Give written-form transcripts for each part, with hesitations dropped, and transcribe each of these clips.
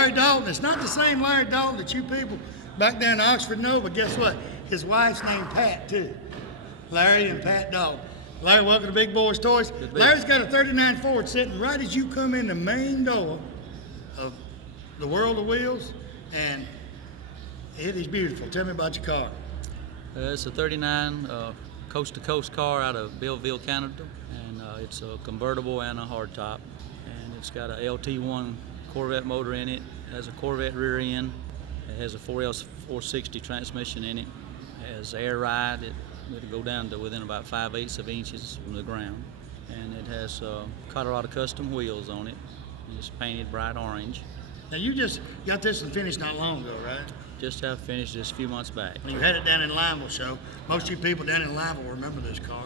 Larry Dalton. It's not the same Larry Dalton that you people back there in Oxford know, but guess what? His wife's named Pat, too. Larry and Pat Dalton. Larry, welcome to Big Boyz Toys. Larry's got a 39 Ford sitting right as you come in the main door of the World of Wheels, and it is beautiful. Tell me about your car. It's a 39 coast-to-coast car out of Belleville, Canada, and it's a convertible and a hardtop. And it's got a LT1 Corvette motor in it. It has a Corvette rear end. It has a 4L 460 transmission in it. It has air ride. It'll go down to within about 5/8 of inches from the ground. And it has Colorado custom wheels on it. It's painted bright orange. Now you just got this and finished not long ago, right? Just have finished this a few months back. You had it down in Lineville show. Most of you people down in Lineville remember this car.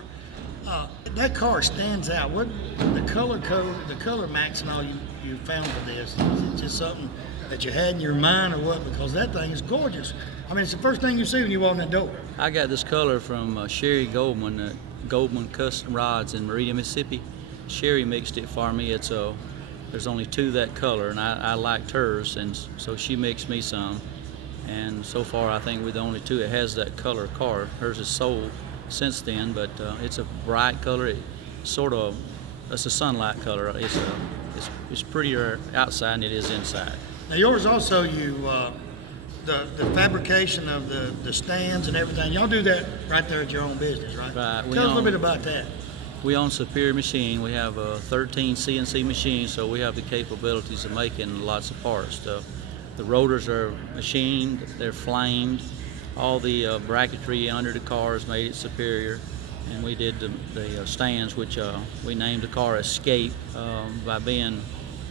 That car stands out. What the color code, the color max and all you found for this? Is it just something that you had in your mind or what? Because that thing is gorgeous. I mean, it's the first thing you see when you walk in that door. I got this color from Sherry Goldman, Goldman Custom Rods in Meridian, Mississippi. Sherry mixed it for me. There's only two that color, and I liked hers, and so she mixed me some. And so far, I think we're the only two that has that color car. Hers is sold since then, but it's a bright color. It's a sunlight color. It's prettier outside than it is inside. Now yours also, the fabrication of the stands and everything. Y'all do that right there at your own business, right? Right. Tell us a little bit about that. We own Superior Machine. We have 13 CNC machines, so we have the capabilities of making lots of parts. The rotors are machined, they're flamed. All the bracketry under the car is made at Superior. And we did the stands, which we named the car Escape by being,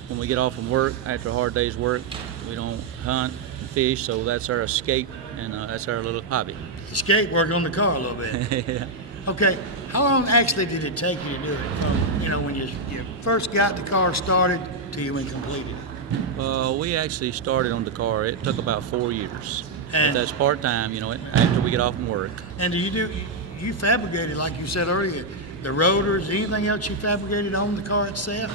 when we get off from work, after a hard day's work, we don't hunt and fish, so that's our escape, and that's our little hobby. Escape, work on the car a little bit. Yeah. Okay, how long actually did it take you to do it? From, when you first got the car started to you when completed? We actually started on the car. It took about 4 years. And but that's part-time, after we get off from work. And you fabricated, like you said earlier, the rotors, anything else you fabricated on the car itself?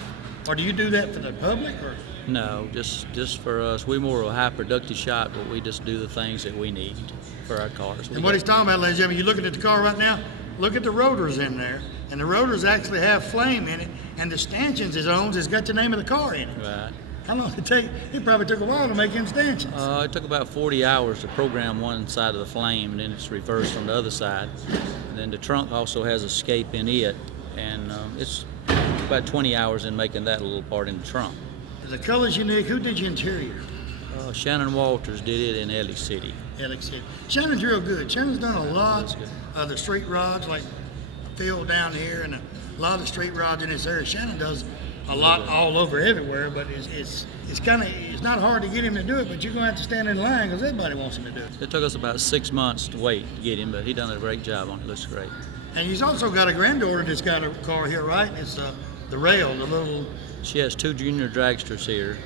Or do you do that for the public? Or? No, just for us. We're more of a high productive shop, but we just do the things that we need for our cars. And what he's talking about, ladies and gentlemen, you're looking at the car right now, look at the rotors in there. And the rotors actually have flame in it, and the stanchions it owns has got the name of the car in it. Right. How long did it take? It probably took a while to make them stanchions. It took about 40 hours to program one side of the flame, and then it's reversed from the other side. And then the trunk also has escape in it, and it's about 20 hours in making that little part in the trunk. The color's unique. Who did your interior? Shannon Walters did it in Ellick City. Ellick City. Shannon's real good. Shannon's done a lot of the street rods, like Phil down here, and a lot of the street rods in this area. Shannon does a lot all over everywhere, but it's not hard to get him to do it, but you're going to have to stand in line because everybody wants him to do it. It took us about 6 months to wait to get him, but he done a great job on it. Looks great. And he's also got a granddaughter that's got a car here, right? It's the Rail, the little... She has two junior dragsters here.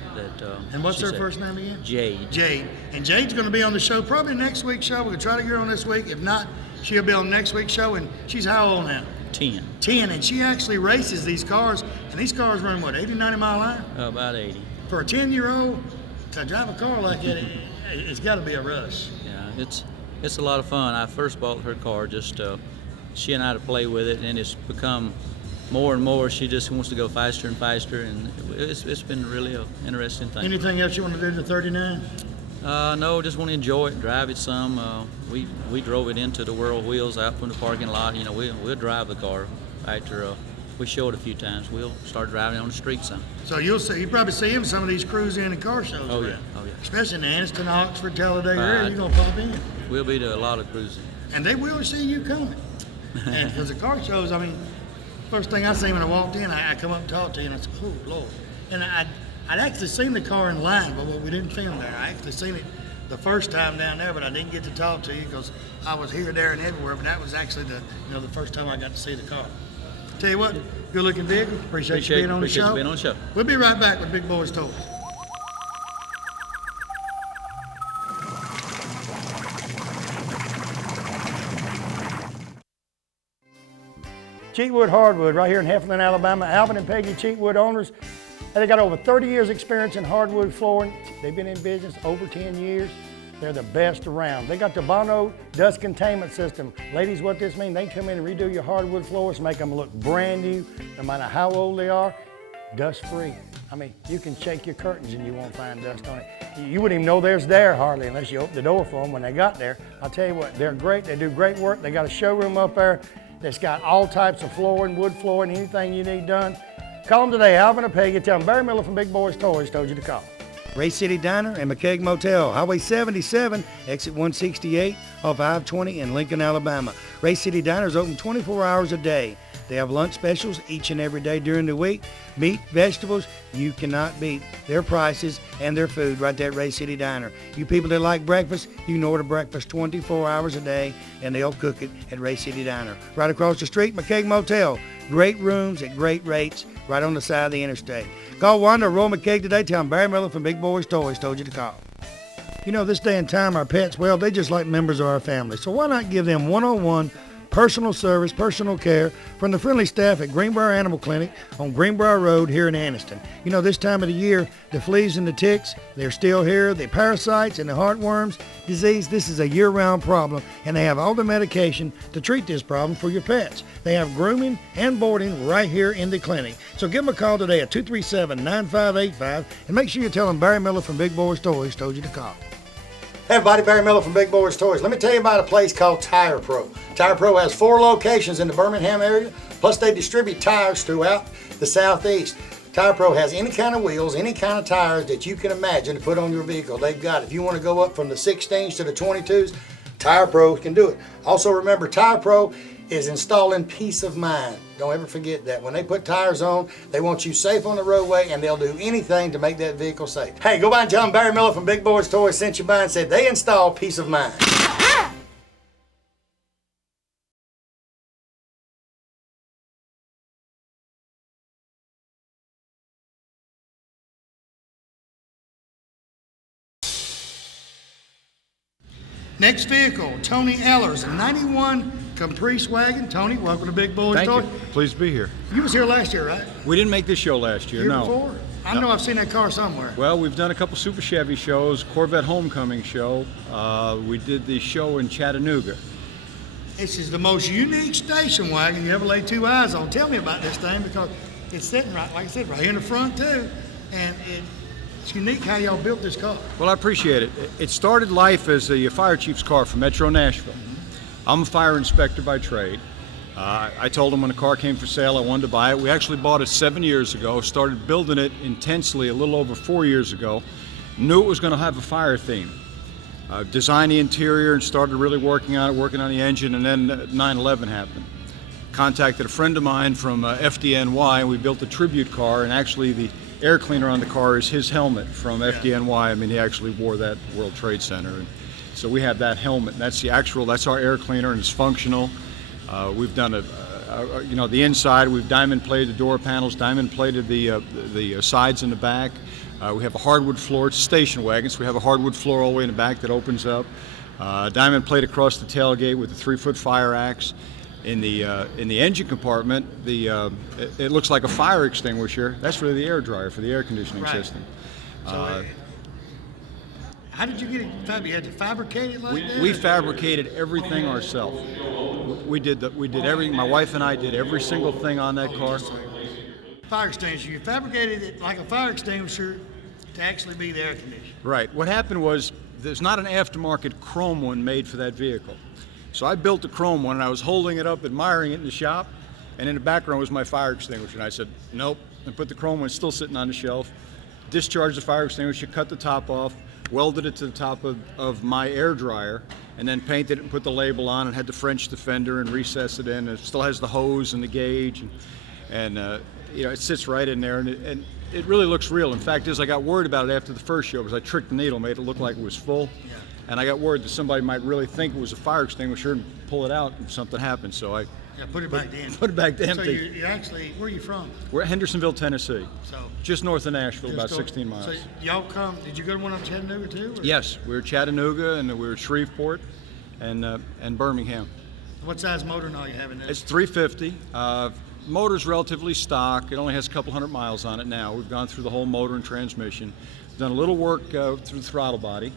And what's her first name again? Jade. Jade. And Jade's going to be on the show probably next week's show. We're going to try to get her on this week. If not, she'll be on next week's show. And she's how old now? 10. 10. And she actually races these cars. And these cars run, what, 80, 90 mile an hour? About 80. For a 10-year-old to drive a car like that, it's got to be a rush. Yeah, it's a lot of fun. I first bought her car just she and I to play with it, and it's become more and more. She just wants to go faster and faster, and it's been really an interesting thing. Anything else you want to do to the 39? No, just want to enjoy it, drive it some. We drove it into the World Wheels out from the parking lot. We'll drive the car after we show it a few times. We'll start driving it on the street some. So you probably see him some of these cruise-in and car shows. Oh around. yeah, oh yeah. Especially in the Anniston, Oxford, Talladega area, Right. you're gonna pop in. We'll be to a lot of cruising. And they will see you coming. And because the car shows, I mean, first thing I seen when I walked in, I come up and talk to you, and I said, "Oh Lord!" And I'd actually seen the car in line, but we didn't film there. I actually seen it the first time down there, but I didn't get to talk to you because I was here, there, and everywhere. But that was actually the first time I got to see the car. Tell you what, good looking vehicle. Appreciate you being on the show. Appreciate you being on the show. We'll be right back with Big Boyz Toys. Cheatwood Hardwood right here in Heflin, Alabama. Alvin and Peggy Cheatwood owners. And they got over 30 years experience in hardwood flooring. They've been in business over 10 years. They're the best around. They got the Bono dust containment system. Ladies, what this means, they come in and redo your hardwood floors, make them look brand new, no matter how old they are, dust free. I mean, you can shake your curtains and you won't find dust on it. You wouldn't even know there's there hardly unless you open the door for them when they got there. I'll tell you what, they're great. They do great work. They got a showroom up there that's got all types of flooring, wood flooring, anything you need done. Call them today, Alvin or Peggy. Tell them Barry Miller from Big Boyz Toys told you to call. Ray City Diner and McKeag Motel, Highway 77, exit 168 off I-20 in Lincoln, Alabama. Ray City Diner is open 24 hours a day. They have lunch specials each and every day during the week. Meat, vegetables, you cannot beat their prices and their food right there at Ray City Diner. You people that like breakfast, you can order breakfast 24 hours a day and they'll cook it at Ray City Diner. Right across the street, McKeag Motel. Great rooms at great rates right on the side of the interstate. Call Wanda or Roy McKeag today. Tell them Barry Miller from Big Boyz Toys told you to call. You know, this day and time, our pets, well, they just like members of our family. So why not give them one-on-one personal service, personal care from the friendly staff at Greenbrier Animal Clinic on Greenbrier Road here in Anniston. You know, this time of the year, the fleas and the ticks, they're still here. The parasites and the heartworms disease, this is a year-round problem, and they have all the medication to treat this problem for your pets. They have grooming and boarding right here in the clinic. So give them a call today at 237-9585 and make sure you tell them Barry Miller from Big Boyz Toys told you to call. Hey everybody, Barry Miller from Big Boyz Toys. Let me tell you about a place called Tire Pro. Tire Pro has 4 locations in the Birmingham area, plus they distribute tires throughout the Southeast. Tire Pro has any kind of wheels, any kind of tires that you can imagine to put on your vehicle. They've got it. If you want to go up from the 16s to the 22s, Tire Pro can do it. Also remember, Tire Pro is installing peace of mind. Don't ever forget that. When they put tires on, they want you safe on the roadway, and they'll do anything to make that vehicle safe. Hey, go by and tell them Barry Miller from Big Boyz Toys sent you by and said they install peace of mind. Next vehicle, Tony Eller's 91 Caprice wagon. Tony, welcome to Big Boyz Toys. Thank you. Pleased to be here. You was here last year, right? We didn't make this show last year, no. Before? I know I've seen that car somewhere. Well, we've done a couple Super Chevy shows, Corvette Homecoming show. We did the show in Chattanooga. This is the most unique station wagon you ever laid 2 eyes on. Tell me about this thing, because it's sitting right, like I said, right here in the front too. And it's unique how y'all built this car. Well, I appreciate it. It started life as a fire chief's car from Metro Nashville. I'm a fire inspector by trade. I told them when a car came for sale I wanted to buy it. We actually bought it 7 years ago, started building it intensely a little over 4 years ago. Knew it was going to have a fire theme. Designed the interior and started really working on the engine, and then 9/11 happened. Contacted a friend of mine from FDNY, and we built a tribute car, and actually the air cleaner on the car is his helmet from FDNY. I mean, he actually wore that World Trade Center. And so we have that helmet, and that's our air cleaner, and it's functional. We've done the inside, we've diamond plated the door panels, diamond plated the sides in the back. We have a hardwood floor. It's a station wagon, so we have a hardwood floor all the way in the back that opens up. Diamond plate across the tailgate with a 3-foot fire axe. In the engine compartment, it looks like a fire extinguisher. That's really the air dryer for the air conditioning system. So, how did you get it? You had to fabricate it like that? We fabricated everything ourselves. We did everything. My wife and I did every single thing on that car. Fire extinguisher. You fabricated it like a fire extinguisher to actually be the air conditioner. Right. What happened was there's not an aftermarket chrome one made for that vehicle. So I built the chrome one, and I was holding it up, admiring it in the shop, and in the background was my fire extinguisher. And I said, nope, and put the chrome one still sitting on the shelf, discharged the fire extinguisher, cut the top off, welded it to the top of my air dryer, and then painted it and put the label on, and had to French the fender and recess it in. It still has the hose and the gauge, and it sits right in there, and it really looks real. In fact, I got worried about it after the first show because I tricked the needle, made it look like it was full. Yeah. And I got worried that somebody might really think it was a fire extinguisher and pull it out if something happened. So I put it back to empty. Put it back to empty. So you actually, where are you from? We're at Hendersonville, Tennessee. So just north of Nashville, about 16 miles. So y'all did you go to one up Chattanooga too? Or? Yes, we were Chattanooga, and we were Shreveport, and Birmingham. What size motor and all you have in there? It's 350. motor's relatively stock. It only has a couple hundred miles on it now. We've gone through the whole motor and transmission, done a little work through the throttle body,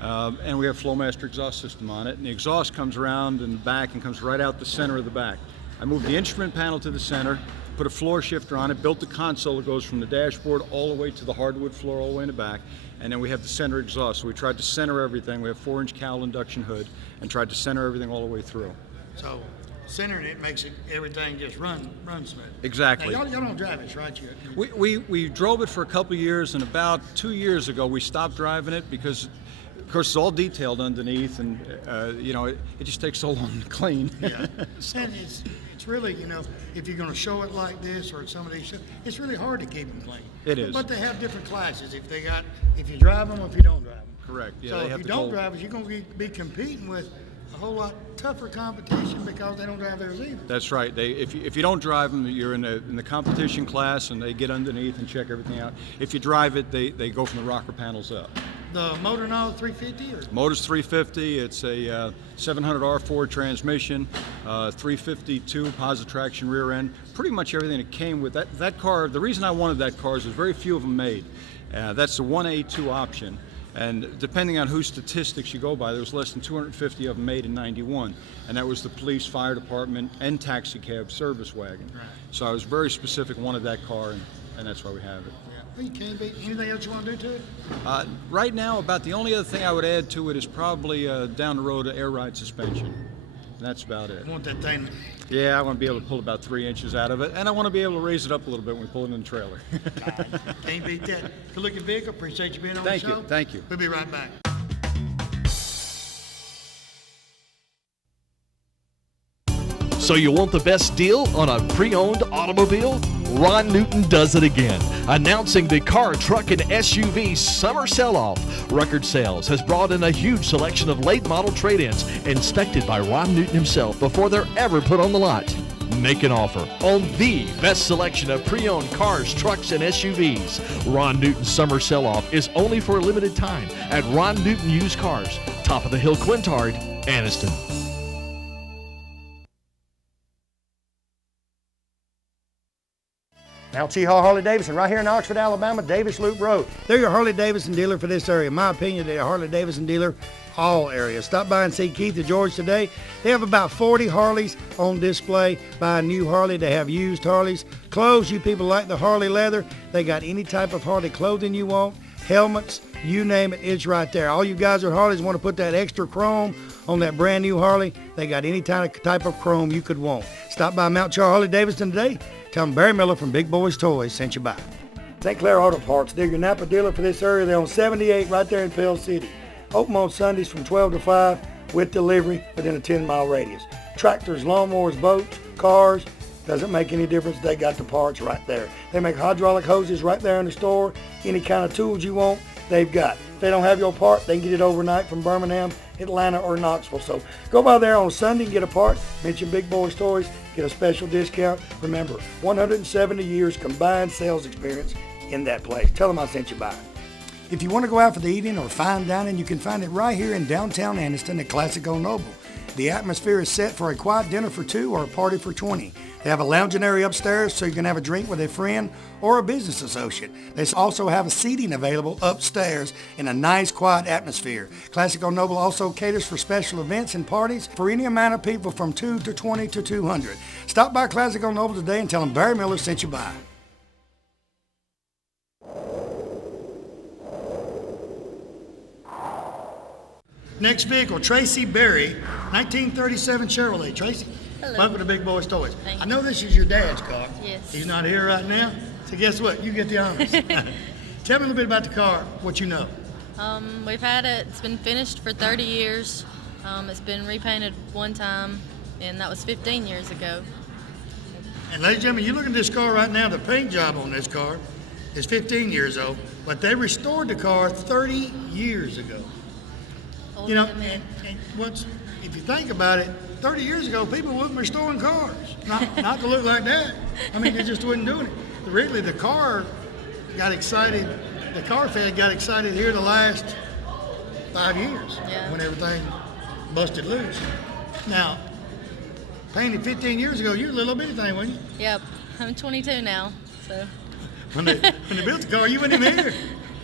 and we have Flowmaster exhaust system on it. And the exhaust comes around in the back and comes right out the center of the back. I moved the instrument panel to the center, put a floor shifter on it, built the console that goes from the dashboard all the way to the hardwood floor all the way in the back, and then we have the center exhaust. So we tried to center everything. We have 4-inch cowl induction hood and tried to center everything all the way through. So centering it makes everything just run smooth. Exactly. Now, y'all don't drive this, right? We drove it for a couple of years, and about 2 years ago we stopped driving it because, of course, it's all detailed underneath, and it just takes so long to clean. Yeah. And it's really, if you're going to show it like this or some of these shows, it's really hard to keep them clean. It is. But they have different classes. If you drive them or if you don't drive them. Correct. Yeah. So they if have you the don't gold. drive it, you're going to be competing with a whole lot tougher competition because they don't drive theirs either. That's right. If you don't drive them, you're in the competition class, and they get underneath and check everything out. If you drive it, they go from the rocker panels up. The motor and all 350 or? Motor's 350. It's a 700 R4 transmission, 352 positive traction rear end. Pretty much everything that came with that car. The reason I wanted that car is there's very few of them made. That's the 1A2 option. And depending on whose statistics you go by, there was less than 250 of them made in '91, and that was the police, fire department, and taxi cab service wagon. Right. So I was very specific, wanted that car, and that's why we have it. Yeah. Well, you can't beat anything else you want to do to it? Right now, about the only other thing I would add to it is probably down the road air ride suspension. And that's about it. I want that thing. Yeah, I want to be able to pull about 3 inches out of it, and I want to be able to raise it up a little bit when we pull it in the trailer. Can't beat that. Good looking vehicle. Appreciate you being on the show. Thank you. We'll be right back. So you want the best deal on a pre-owned automobile? Ron Newton does it again, announcing the car, truck, and SUV summer sell-off. Record Sales has brought in a huge selection of late model trade-ins inspected by Ron Newton himself before they're ever put on the lot. Make an offer on the best selection of pre-owned cars, trucks, and SUVs. Ron Newton's summer sell-off is only for a limited time at Ron Newton Used Cars, top of the hill, Quintard, Anniston. Now Cheehaw Harley-Davidson, right here in Oxford, Alabama, Davis Loop Road. They're your Harley-Davidson dealer for this area. In my opinion, they're a Harley-Davidson dealer all areas. Stop by and see Keith or George today. They have about 40 Harleys on display. Buy a new Harley. They have used Harleys. Clothes, you people like the Harley leather. They got any type of Harley clothing you want. Helmets, you name it, it's right there. All you guys with Harleys want to put that extra chrome on that brand new Harley. They got any type of chrome you could want. Stop by Mount Char Harley-Davidson today. Tell them Barry Miller from Big Boyz Toyz sent you by. St. Clair Auto Parts, they're your Napa dealer for this area. They're on 78 right there in Pell City. Open on Sundays from 12 to 5 with delivery within a 10-mile radius. Tractors, lawnmowers, boats, cars, doesn't make any difference. They got the parts right there. They make hydraulic hoses right there in the store. Any kind of tools you want, they've got. If they don't have your part, they can get it overnight from Birmingham, Atlanta, or Knoxville. So go by there on Sunday and get a part. Mention Big Boyz Toyz, get a special discount. Remember, 170 years combined sales experience in that place. Tell them I sent you by. If you want to go out for the evening or fine dining, you can find it right here in downtown Anniston at Classic Old Noble. The atmosphere is set for a quiet dinner for 2 or a party for 20. They have a lounging area upstairs so you can have a drink with a friend or a business associate. They also have a seating available upstairs in a nice quiet atmosphere. Classic Old Noble also caters for special events and parties for any amount of people from 2 to 20 to 200. Stop by Classic Old Noble today and tell them Barry Miller sent you by. Next vehicle, Tracy Berry, 1937 Chevrolet. Tracy, Hello. welcome to Big Boyz Toyz. Thank I you. know this is your dad's car. Yes. He's not here right now, so guess what? You get the honors. Tell me a little bit about the car, what you know. We've had it. It's been finished for 30 years. It's been repainted one time, and that was 15 years ago. And ladies and gentlemen, you look at this car right now, the paint job on this car is 15 years old, but they restored the car 30 years ago. Older You know, than me. and what's, if you think about it, 30 years ago, people wasn't restoring cars. Not to look like that. I mean, they just wasn't doing it. Really, the car got excited, the car fed got excited here the last 5 years Yeah. when everything busted loose. Now, painted 15 years ago. You were a little bitty thing, wasn't you? Yep, I'm 22 now, so. When they built the car, you wasn't even here.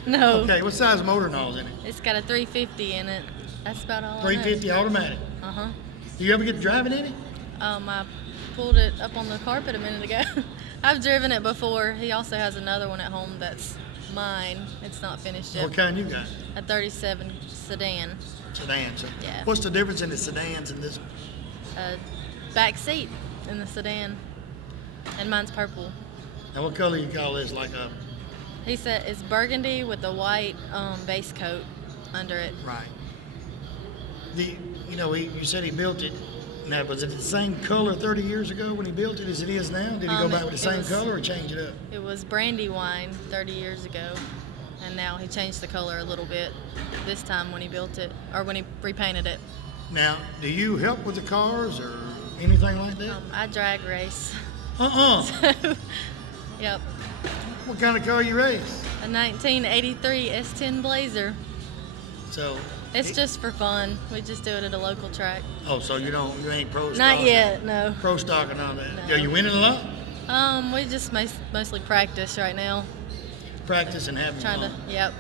No. Okay, what size motor and all's in it? It's got a 350 in it. That's about all 350 automatic. Uh-huh. Do you ever get to driving in it? I pulled it up on the carpet a minute ago. I've driven it before. He also has another one at home that's mine. It's not finished yet. What kind you got? A 37 sedan. Sedan. So Yeah. what's the difference in the sedans and this? Back seat in the sedan. And mine's purple. And what color you call this? Like a He said it's burgundy with a white base coat under it. right. You said he built it. Now, was it the same color 30 years ago when he built it as it is now? Did he go back with the same color or change it up? It was brandy wine 30 years ago, and now he changed the color a little bit this time when he built it, or when he repainted it. Now, do you help with the cars or anything like that? I drag race. So, Yep. what kind of car you race? A 1983 S10 Blazer. So. It's just for fun. We just do it at a local track. Oh, so you ain't pro stock? Not yet, no. Pro stock and all that. No. Are you winning a lot? We just mostly practice right now. Practice and having Trying fun. to, yep.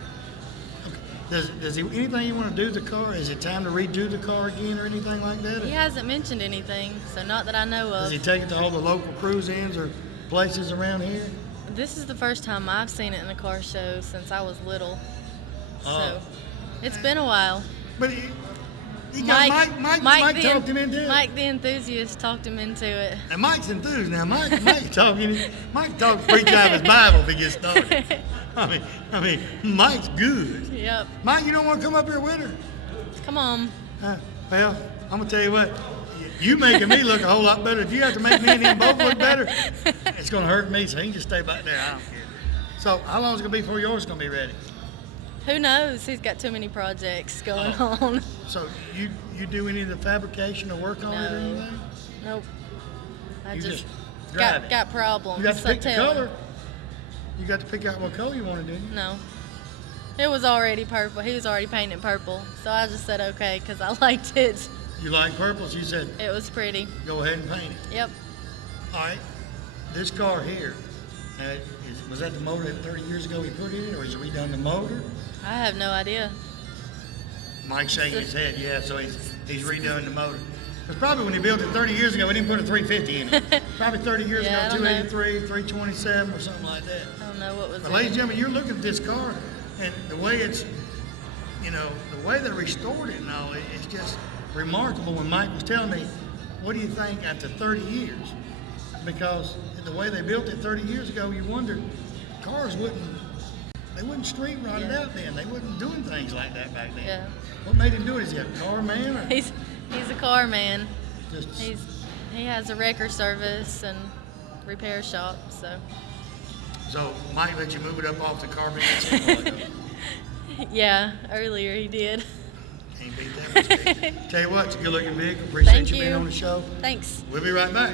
Okay. Does he anything you want to do to the car? Is it time to redo the car again or anything like that? He hasn't mentioned anything, so not that I know Does of. he take it to all the local cruise-ins or places around here? This is the first time I've seen it in a car show since I was little. So it's been a while. But he got Mike talked him into it. Mike the enthusiast talked him into it. And Mike's enthused now. Mike talks preach out of his Bible if he gets started. I mean, Mike's good. Yep. Mike, you don't want to come up here with her? Come on. Well, I'm gonna tell you what. You making me look a whole lot better. If you have to make me and him both look better, it's gonna hurt me. So he can just stay back there. I don't care. So how long is it gonna be before yours is gonna be ready? Who knows? He's got too many projects going on. So you do any of the fabrication or work on it or anything? Nope. I You just drive it. got problems. You got to pick the tell color. him. You got to pick out what color you want to do. No. It was already purple. He was already painting purple. So I just said okay because I liked it. You like purples? You said It was pretty. go ahead and paint it. Yep. All right. This car here, was that the motor that 30 years ago he put in it, or has he redone the motor? I have no idea. Mike's shaking his head, yeah, so he's redoing the motor. Because probably when he built it 30 years ago, he didn't put a 350 in it. Probably 30 years Yeah, I ago, don't know. 283, 327, or something like that. I don't know what was But in ladies and it. gentlemen, you're looking at this car, and the way it's, the way they restored it and all, it's just remarkable. When Mike was telling me, what do you think after 30 years? Because the way they built it 30 years ago, you wondered, cars wouldn't street rotted out then. They wasn't doing things like that back then. Yeah. What made him do it? Is he a car man? Or He's a car man. just, He has a wrecker service and repair shop, so. so Mike let you move it up off the car bench? Yeah, earlier he did. Can't beat that respect. Tell you what, it's a good looking vehicle. Appreciate Thank you being you. on the show. Thanks. We'll be right back.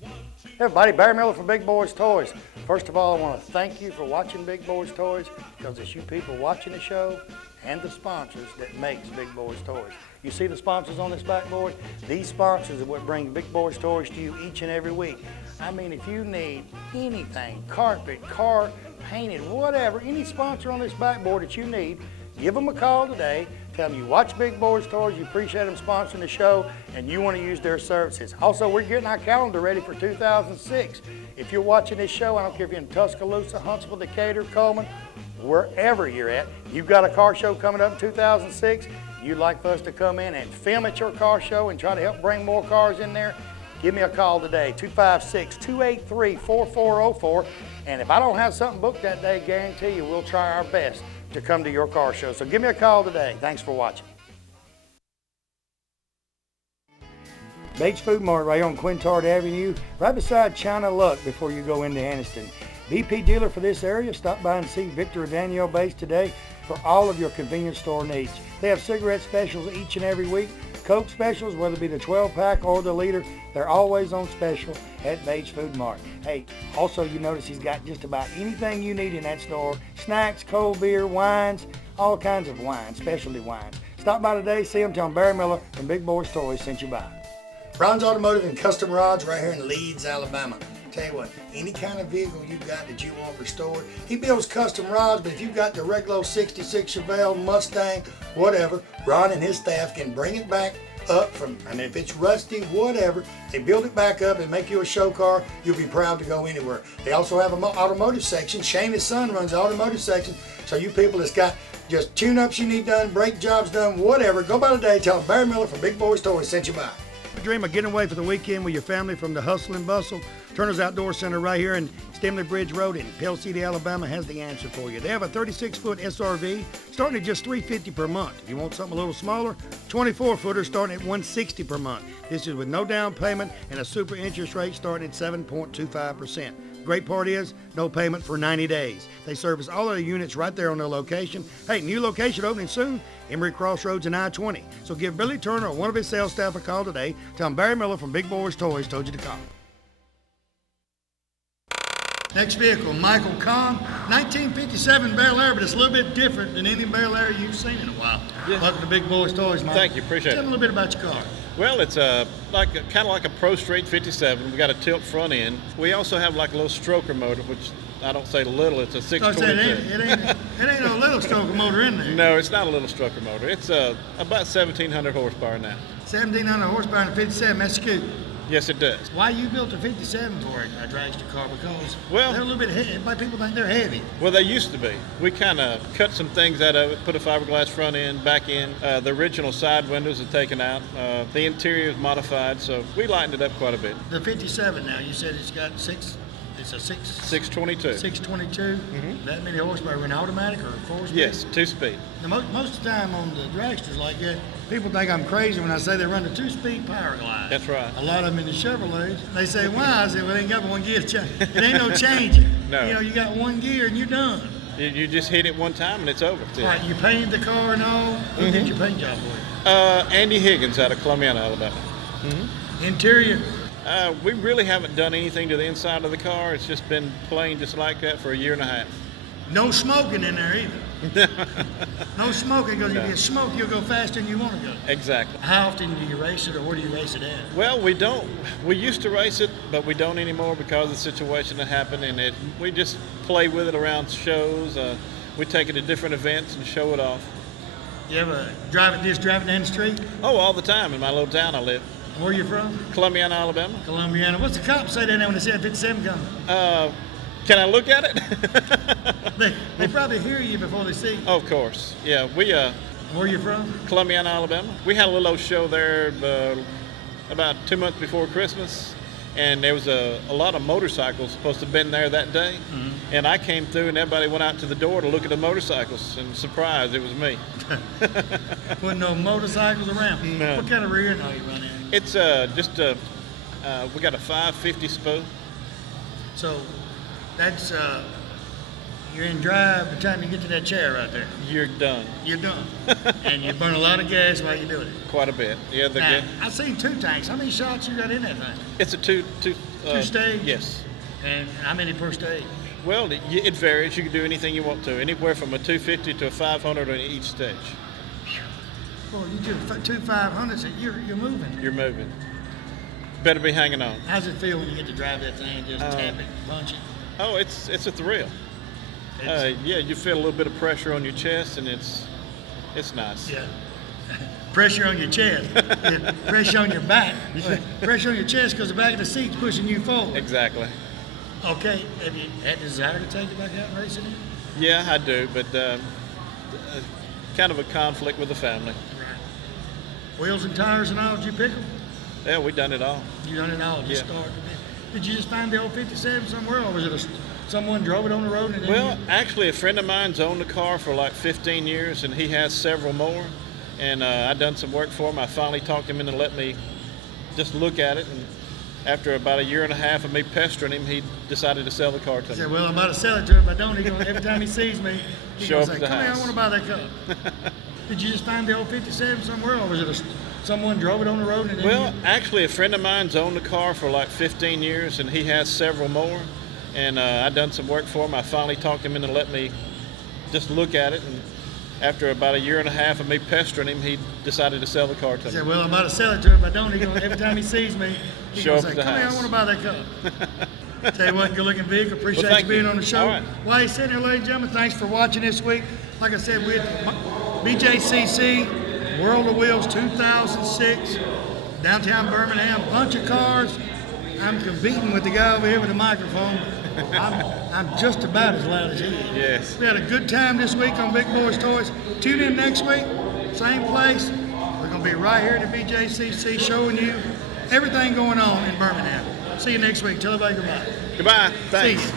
Hey everybody, Barry Miller from Big Boyz Toys. First of all, I want to thank you for watching Big Boyz Toys, because it's you people watching the show and the sponsors that makes Big Boyz Toys. You see the sponsors on this backboard? These sponsors are what bring Big Boyz Toys to you each and every week. I mean, if you need anything, carpet, car, painted, whatever, any sponsor on this backboard that you need, give them a call today. Tell them you watch Big Boyz Toys, you appreciate them sponsoring the show, and you want to use their services. Also, we're getting our calendar ready for 2006. If you're watching this show, I don't care if you're in Tuscaloosa, Huntsville, Decatur, Coleman, wherever you're at, you've got a car show coming up in 2006, you'd like for us to come in and film at your car show and try to help bring more cars in there, give me a call today, 256-283-4404. And if I don't have something booked that day, guarantee you we'll try our best to come to your car show. So give me a call today. Thanks for watching. Bates Food Mart right on Quintard Avenue, right beside China Luck before you go into Anniston. BP dealer for this area. Stop by and see Victor or Danielle Bates today for all of your convenience store needs. They have cigarette specials each and every week. Coke specials, whether it be the 12-pack or the liter, they're always on special at Bates Food Mart. Hey, also you notice he's got just about anything you need in that store. Snacks, cold beer, wines, all kinds of wines, specialty wines. Stop by today, see them, tell them Barry Miller from Big Boyz Toys sent you by. Ron's Automotive and Custom Rods right here in Leeds, Alabama. Tell you what, any kind of vehicle you got that you want restored, he builds custom rods, but if you've got the regular 66 Chevelle, Mustang, whatever, Ron and his staff can bring it back up from, I mean, if it's rusty, whatever, they build it back up and make you a show car. You'll be proud to go anywhere. They also have an automotive section. Shane, his son, runs the automotive section. So you people that's got just tune-ups you need done, brake jobs done, whatever, go by today, tell them Barry Miller from Big Boyz Toys sent you by. Dream of getting away for the weekend with your family from the hustle and bustle? Turner's Outdoor Center right here in Stemley Bridge Road in Pell City, Alabama has the answer for you. They have a 36-foot SRV starting at just $350 per month. If you want something a little smaller, 24-footer starting at $160 per month. This is with no down payment and a super interest rate starting at 7.25%. Great part is no payment for 90 days. They service all of the units right there on their location. Hey, new location opening soon, Emory Crossroads and I-20. So give Billy Turner or one of his sales staff a call today. Tell them Barry Miller from Big Boyz Toys told you to call. Next vehicle, Michael Kahn, 1957 Bel Air, but it's a little bit different than any Bel Air you've seen in a while. Yeah. Welcome to Big Boyz Toys, Mike. Thank you, appreciate it. Tell me a little bit about your car. Well, it's kind of like a Pro Street 57. We got a tilt front end. We also have like a little stroker motor, which I don't say little. It's a 622. It ain't no little stroker motor in there. No, it's not a little stroker motor. It's about 1,700 horsepower now. 1,700 horsepower and a 57. That's cute. Yes, it does. Why you built a 57 for a dragster car? Because Well, they're a little bit heavy. But people think they're heavy. Well, they used to be. We kind of cut some things out of it, put a fiberglass front end, back end. The original side windows are taken out. The interior is modified, so we lightened it up quite a bit. The 57 now, you said it's got it's a 622. 622. That many horsepower in automatic or 4-speed? Yes, 2-speed. Now, most of the time on the dragsters like that, people think I'm crazy when I say they run the 2-speed power glide. That's right. A lot of them in the Chevrolets, they say, why? I say, well, they ain't got one gear to change. It ain't no changing. No. You know, you got one gear and you're done. You just hit it one time and it's over. All right, you painted the car and all. Who did your paint job for you? Andy Higgins out of Columbiana, Alabama. Interior? We really haven't done anything to the inside of the car. It's just been plain just like that for a year and a half. No smoking in there either. No smoking, because if you smoke, you'll go faster than you want to go. Exactly. How often do you race it, or where do you race it at? Well, we don't. We used to race it, but we don't anymore because of the situation that happened, and we just play with it around shows. We take it to different events and show it off. You ever drive it down the street? Oh, all the time in my little town I live. Where are you from? Columbiana, Alabama. Columbiana. What's the cops say down there when they see that 57 coming? Can I look at it? They probably hear you before they see you. Oh, of course. Yeah, we. Where are you from? Columbiana, Alabama. We had a little old show there about 2 months before Christmas, and there was a lot of motorcycles supposed to have been there that day. And I came through, and everybody went out to the door to look at the motorcycles, and surprise, it was me. Wasn't no motorcycles around. No. What kind of rear end are you running? It's we got a 550 spoke. So that's you're in drive by the time you get to that chair right there. You're done. You're done. And you burn a lot of gas while you're doing it. Quite a bit. Yeah, Now, I've seen 2 tanks. How many shots you got in that thing? it's a two stage? Yes. And how many per stage? Well, it varies. You can do anything you want to. Anywhere from a 250 to a 500 on each stage. Boy, you do 2 500s, so you're moving. You're moving. Better be hanging on. How's it feel when you get to drive that thing and just tap it, punch it? Oh, it's a thrill. Yeah, you feel a little bit of pressure on your chest, and it's nice. Yeah. Pressure on your chest. Yeah, pressure on your back. Pressure on your chest because the back of the seat's pushing you forward. Exactly. Okay, have you had desire to take it back out and race it in? Yeah, I do, but kind of a conflict with the family. Right. Wheels and tires and all, did you pick them? Yeah, we done it all. You done it all, just Yeah. start to finish. Did you just find the old 57 somewhere, or was it someone drove it on the road? And then Well, actually, a friend of mine's owned the car for like 15 years, and he has several more. And I done some work for him. I finally talked him into letting me just look at it. And after about a year and a half of me pestering him, he decided to sell the car to He me. said, well, I'm about to sell it to him, but don't. Every time he sees me, he's Show going up to at say, the come here, I house. want to buy that car. Did you just find the old 57 somewhere, or was it someone drove it on the road? And then Well, actually, a friend of mine's owned the car for like 15 years, and he has several more. And I done some work for him. I finally talked him into letting me just look at it. And after about a year and a half of me pestering him, he decided to sell the car to I said, me. well, I'm about to sell it to him, but don't. Every time he sees me, he's Show going up to at say, the come here, I house. want to buy that car. Tell you what, good looking vehicle. Appreciate Well, you thank being you. on the show. All right. While you're sitting here, ladies and gentlemen, thanks for watching this week. Like I said, we're at BJCC World of Wheels 2006, downtown Birmingham. Bunch of cars. I'm competing with the guy over here with the microphone. I'm just about as loud as he is. Yes. We had a good time this week on Big Boys Toys. Tune in next week, same place. We're going to be right here at the BJCC showing you everything going on in Birmingham. See you next week. Tell everybody goodbye. Goodbye. Thanks. See you.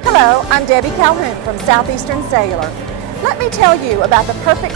Hello, I'm Debbie Calhoun from Southeastern Cellular. Let me tell you about the perfect